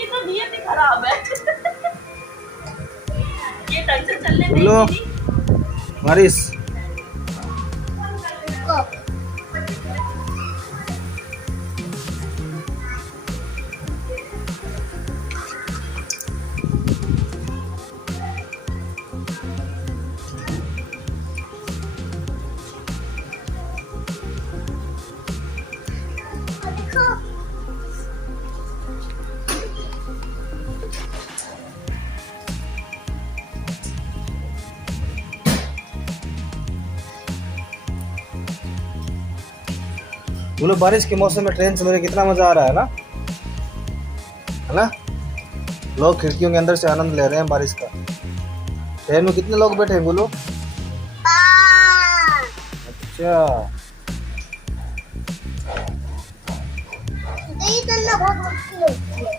इसकी तो नीयत ही खराब है। ये ढंग से चलने गुल्लू, देगी नहीं। बारिश। गुल्लू, बारिश के मौसम में ट्रेन से मुझे कितना मजा आ रहा है ना? लोग खिड़कियों के अंदर से आनंद ले रहे हैं बारिश का। ट्रेन में कितने लोग बैठे हैं गुल्लू? अच्छा, बहुत मुश्किल होती है।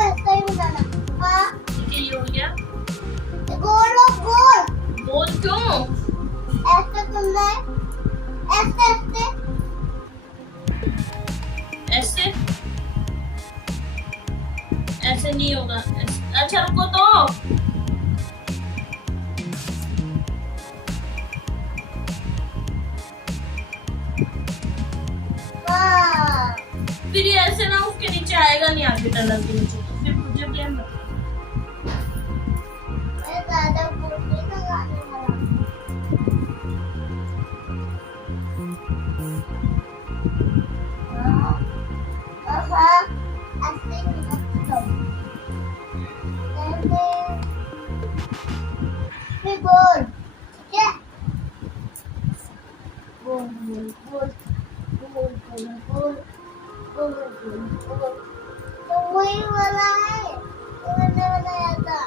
ऐसा ही बनाना। हाँ, ये हो गया। गोल गोल बोल क्यों? ऐसे करना है, ऐसे ऐसे ऐसे नहीं होगा। अच्छा रुको तो। हाँ। फिर ये ऐसे ना उसके नीचे आएगा नहीं, आगे टनल के नीचे, तो फिर मुझे ब्लेम मत। मैं ज्यादा बोलती ना गाने वाला। हाँ, ऐसे ही फिर गोल, ठीक है? गोल गोल गोल गोल गोल गोल गोल गोल गोल। तो वही वाला है, तो मैंने बनाया था।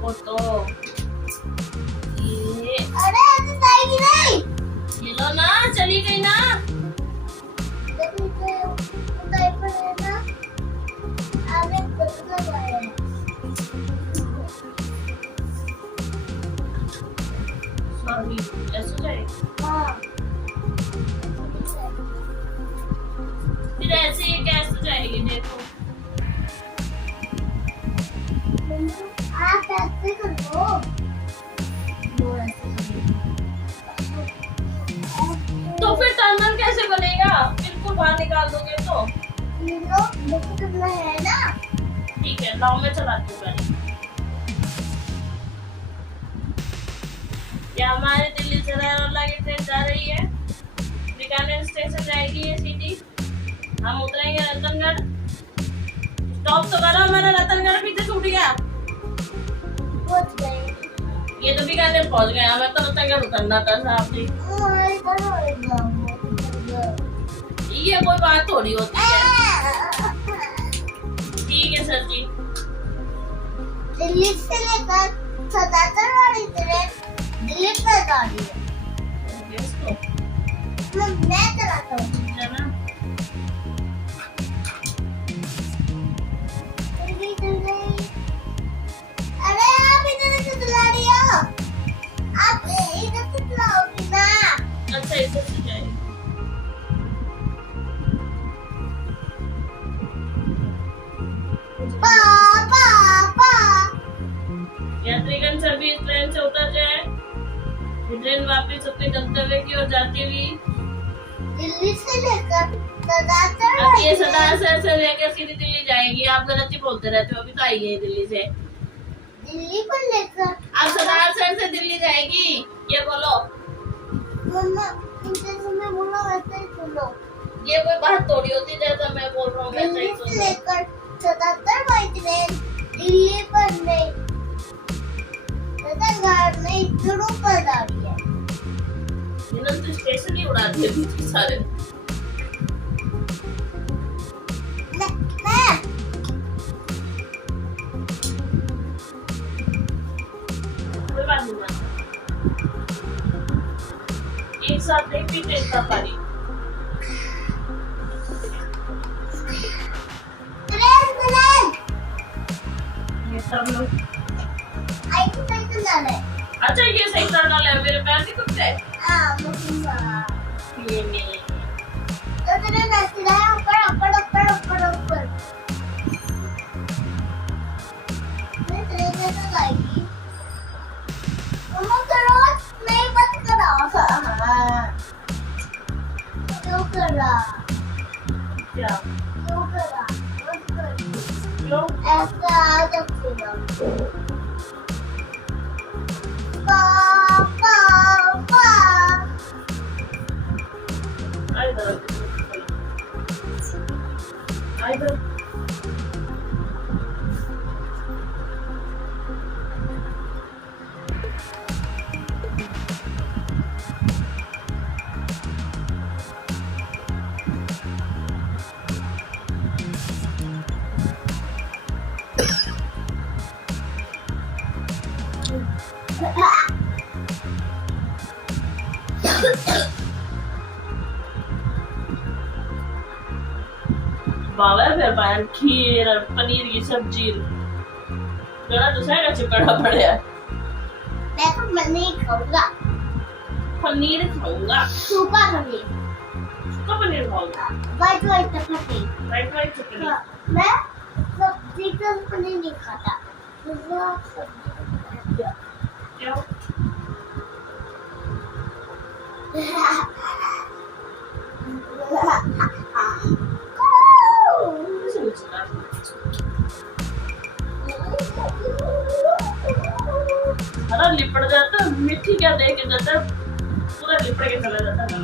वो तो ये अरे ऐसे जाएगी नहीं। ये लो ना, चली गई ना। जब इसे उतार पर है ना, आगे बदला जाएगा। सॉरी, ऐसे जाएगी। हाँ। फिर ऐसे ये कैसे जाएगी? देखो आप ऐसे करो। वो ऐसे करेगी। तो फिर टनल कैसे बनेगा? बिल्कुल बाहर निकाल दोगे तो। ये लो, मुझे करना है ना। ठीक है, लाओ मैं चलाती हूँ गाड़ी। क्या हमारे दिल्ली से रैरोला की ट्रेन जा रही है? बीकानेर स्टेशन जाएगी ये सीधी। हम उतरेंगे रतनगढ़। स्टॉप तो करो, हमारा रतनगढ़ पीछे छूट गया। पहुंच गए। ये तो बीकानेर पहुंच गया, हमें तो रतनगढ़ उतरना था साहब जी। ये कोई बात थोड़ी होती है। ठीक है सर जी। दिल्ली से लेकर सदातर वाली ट्रेन दिल्ली तक जा रही है। इसको मैं चलाता हूँ। जाना। अरे आप इधर से चला रही हो, आप इधर से चलाओगी ना। अच्छा इधर से जाएगी। पापा पापा यात्रीगण सभी इस ट्रेन से उतर जाए। ये ट्रेन वापस अपने गंतव्य की ओर जाती हुई दिल्ली से लेकर सदातर अब ये सदाशहर से लेकर सीधी दिल्ली जाएगी। आप गलत ही बोलते रहते हो, अभी तो आई है दिल्ली से। दिल्ली को लेकर अब सदाशहर से दिल्ली जाएगी, ये बोलो। मम्मा जैसे मैं बोला वैसे ही सुनो। ये कोई बात थोड़ी होती, जैसा मैं बोल रहा हूँ वैसा ही दिल्ली से सुनो। लेकर सदातर वाली ट्रेन दिल्ली पर नहीं, रतनगढ़ नहीं, जुड़ू पर जा रही है। इन्होंने तो स्टेशन ही उड़ा दिए बीच सारे। मैं कोई बात नहीं मानता। एक साथ नहीं पीते इतना पानी। ऐसे कैसे डाले? अच्छा ये सही तड़का ले, मेरे पैर नहीं दुखते? मम्मा ये नहीं। तो तेरे नाचते रहे ऊपर ऊपर ऊपर ऊपर ऊपर मैं तेरे जैसा लाएगी मम्मा करो नहीं बंद करो क्यों कर रहा क्या? क्यों कर रहा बंद कर क्यों? ऐसा आ सकते ना पापा पापा इधर इधर। बाबा फिर बाहर खीर और पनीर की सब्जी जरा दूसरा चिपड़ा पड़े मैं तो पनीर खाऊंगा पनीर खाऊंगा। सूपा पनीर उसका पनीर खाऊंगा। White white paneer right right chicken. मैं सब्जी का पनीर नहीं खाता दूसरा सब्जी क्यों? अरे लिपट जाता, मिट्टी क्या दे के जाता, पूरा लिपट के चला जाता है।